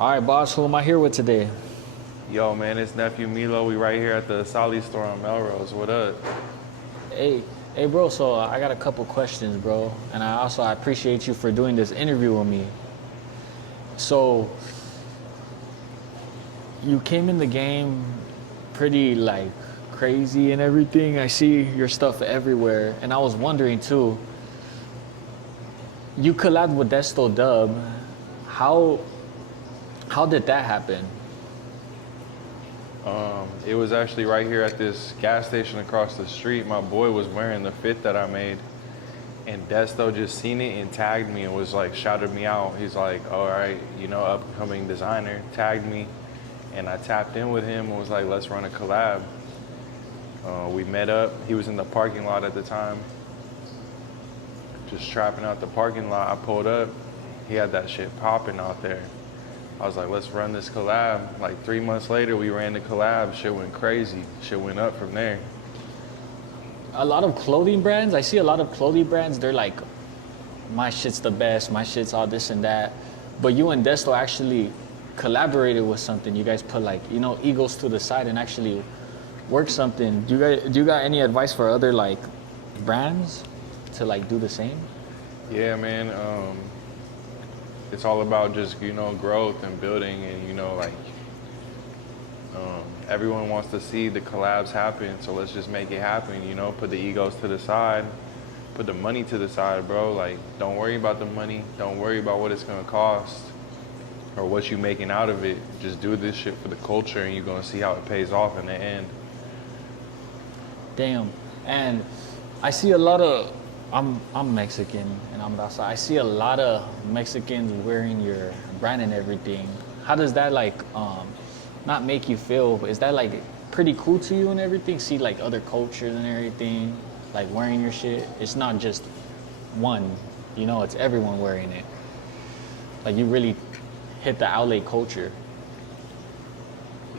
All right, boss, who am I here with today? Yo, man, it's nephew Milo. We right here at the Asaalico store on Melrose. What up? Hey, hey, bro, so I got a couple questions, bro. And I appreciate you for doing this interview with me. So, you came in the game pretty, like, crazy and everything. I see your stuff everywhere. And I was wondering, too, you collabed with Desto Dub. How, how did that happen? It was actually right here at this gas station across the street. My boy was wearing the fit that I made, and Desto just seen it and tagged me and was like, shouted me out. He's like, all right, upcoming designer, tagged me, and I tapped in with him and was like, let's run a collab. We met up. He was in the parking lot at the time, just trapping out the parking lot. I pulled up. He had that shit popping out there. I was like, let's run this collab. Like 3 months later, we ran the collab. Shit went crazy. Shit went up from there. A lot of clothing brands, I see a lot of clothing brands, they're like, my shit's the best, my shit's all this and that. But you and Desto actually collaborated with something. You guys put like, egos to the side and actually work something. Do you got any advice for other like brands to like do the same? Yeah, man. It's all about just, growth and building and, everyone wants to see the collabs happen. So let's just make it happen, put the egos to the side, put the money to the side, bro. Like, don't worry about the money. Don't worry about what it's going to cost or what you making out of it. Just do this shit for the culture and you're going to see how it pays off in the end. Damn. And I see a lot of, I'm Mexican and I'm Raza. I see a lot of Mexicans wearing your brand and everything. How does that like, not make you feel, but is that like pretty cool to you and everything? See like other cultures and everything, like wearing your shit. It's not just one, it's everyone wearing it. Like you really hit the outlet culture.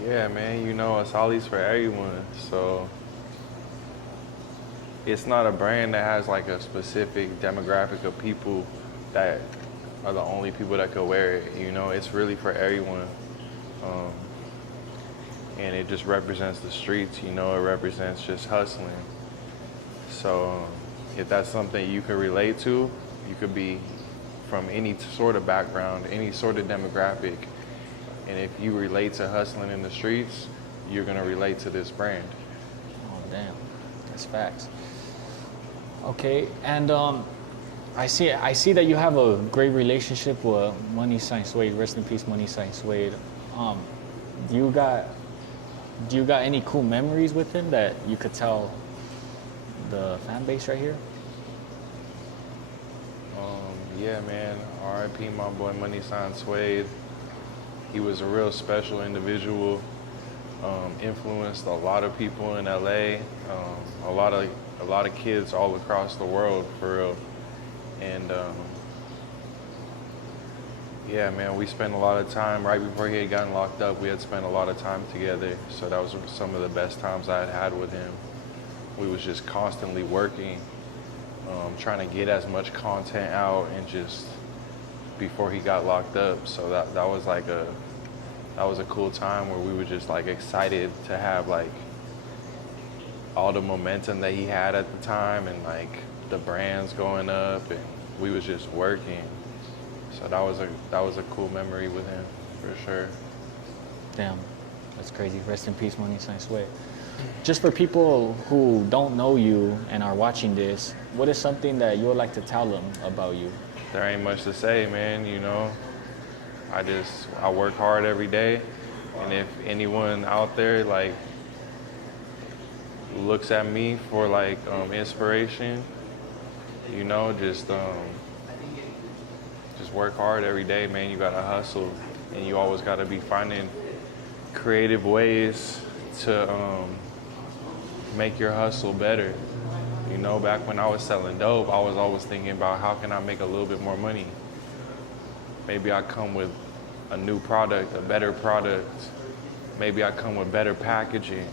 Yeah, man, Asaali's for everyone. So it's not a brand that has like a specific demographic of people that are the only people that could wear it. It's really for everyone. And it just represents the streets, it represents just hustling. So if that's something you could relate to, you could be from any sort of background, any sort of demographic. And if you relate to hustling in the streets, you're gonna relate to this brand. Oh damn, that's facts. Okay, and I see that you have a great relationship with Money Sign Suede. Rest in peace, Money Sign Suede. Do you got any cool memories with him that you could tell the fan base right here? Yeah, man. R.I.P. my boy Money Sign Suede. He was a real special individual. Influenced a lot of people in LA. A lot of kids all across the world, for real. And yeah, man, we spent a lot of time right before he had gotten locked up. We had spent a lot of time together, so that was some of the best times I had with him. We was just constantly working, trying to get as much content out, and just before he got locked up. So that was like that was a cool time where we were just like excited to have like all the momentum that he had at the time and like the brands going up, and we was just working. So that was a cool memory with him, for sure. Damn, that's crazy. Rest in peace, Money Sign Suede. Just for people who don't know you and are watching this, what is something that you would like to tell them about you? There ain't much to say, man. I work hard every day, and if anyone out there like looks at me for like inspiration, just work hard every day, man. You gotta hustle, and you always gotta be finding creative ways to make your hustle better. Back when I was selling dope, I was always thinking about how can I make a little bit more money. Maybe I come with a new product, a better product. Maybe I come with better packaging.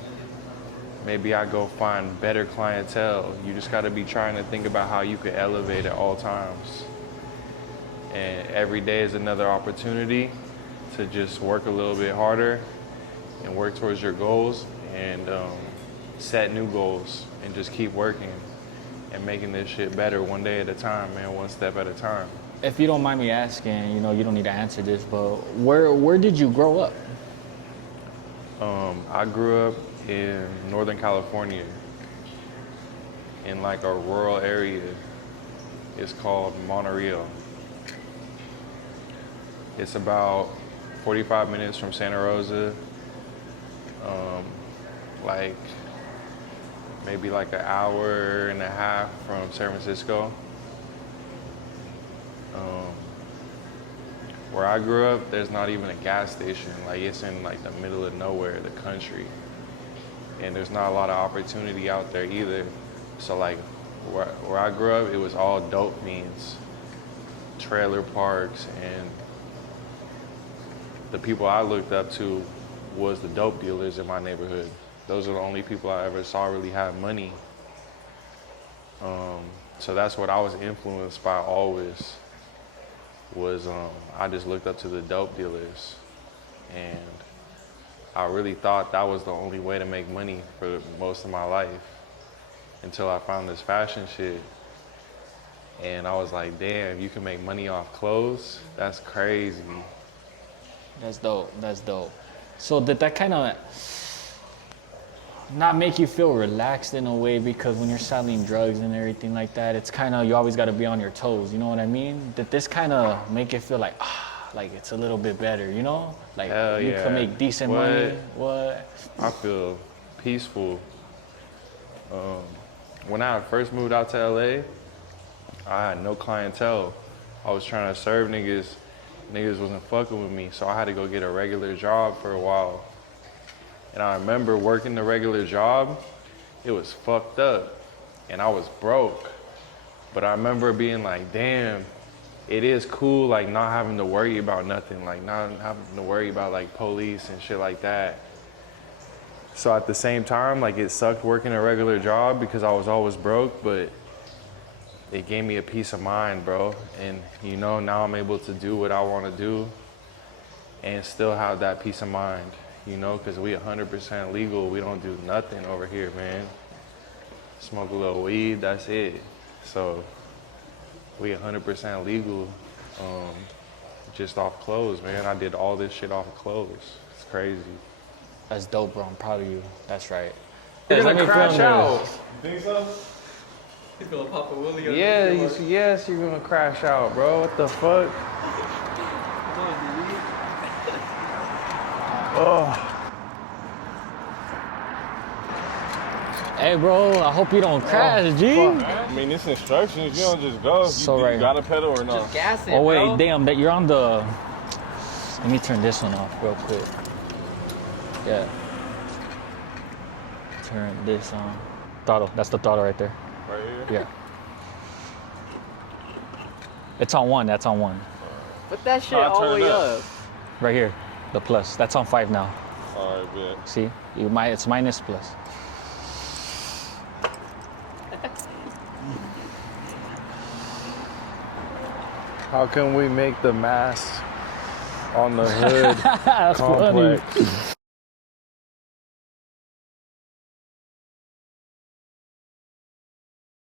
Maybe I go find better clientele. You just gotta be trying to think about how you could elevate at all times. And every day is another opportunity. to just work a little bit harder and work towards your goals and set new goals and just keep working and making this shit better one day at a time, man, one step at a time. If you don't mind me asking, you know, you don't need to answer this, but where did you grow up? I grew up in Northern California in like a rural area. It's called Monterey. It's about 45 minutes from Santa Rosa, like maybe like an hour and a half from San Francisco. Where I grew up, there's not even a gas station. Like it's in like the middle of nowhere, the country. And there's not a lot of opportunity out there either. So like where I grew up, it was all dope fiends, trailer parks, and the people I looked up to was the dope dealers in my neighborhood. Those are the only people I ever saw really have money. So that's what I was influenced by always. I just looked up to the dope dealers, and I really thought that was the only way to make money for most of my life until I found this fashion shit. And I was like, damn, you can make money off clothes? That's crazy. That's dope. That's dope. So did that kind of not make you feel relaxed in a way, because when you're selling drugs and everything like that, it's kind of, you always got to be on your toes, you know what I mean? Did this kind of make it feel like, like it's a little bit better, you know? Like Hell you yeah. can make decent money. What? I feel peaceful. When I first moved out to LA, I had no clientele. I was trying to serve niggas. Niggas wasn't fucking with me, so I had to go get a regular job for a while. And I remember working the regular job, it was fucked up, and I was broke. But I remember being like, damn, it is cool, like not having to worry about nothing, like not having to worry about like police and shit like that. So at the same time, like it sucked working a regular job because I was always broke, but it gave me a peace of mind, bro. And you know, now I'm able to do what I want to do and still have that peace of mind, you know, because we 100% legal. We don't do nothing over here, man. Smoke a little weed, that's it. So we 100% legal, just off clothes, man. I did all this shit off of clothes. It's crazy. That's dope, bro. I'm proud of you. That's right. You're Let gonna me crash film out. this. Think so? He's gonna pop a wheelie on Yeah, the video. yes, you're gonna crash out, bro. What the fuck? Oh. Hey, bro, I hope you don't crash, G. I mean, it's instructions. You don't just go. So you right. got a pedal or not? Just gas it, Oh, wait, bro. damn, that you're on the... Let me turn this one off real quick. Yeah. Turn this on. Throttle, that's the throttle right there. Right here? Yeah. It's on one, that's on one. Put that shit I'll all the turn way it up. up. Right here, the plus. That's on 5 now. All right, bet. See? It's minus plus. How can we make the mask on the hood That's funny. complex?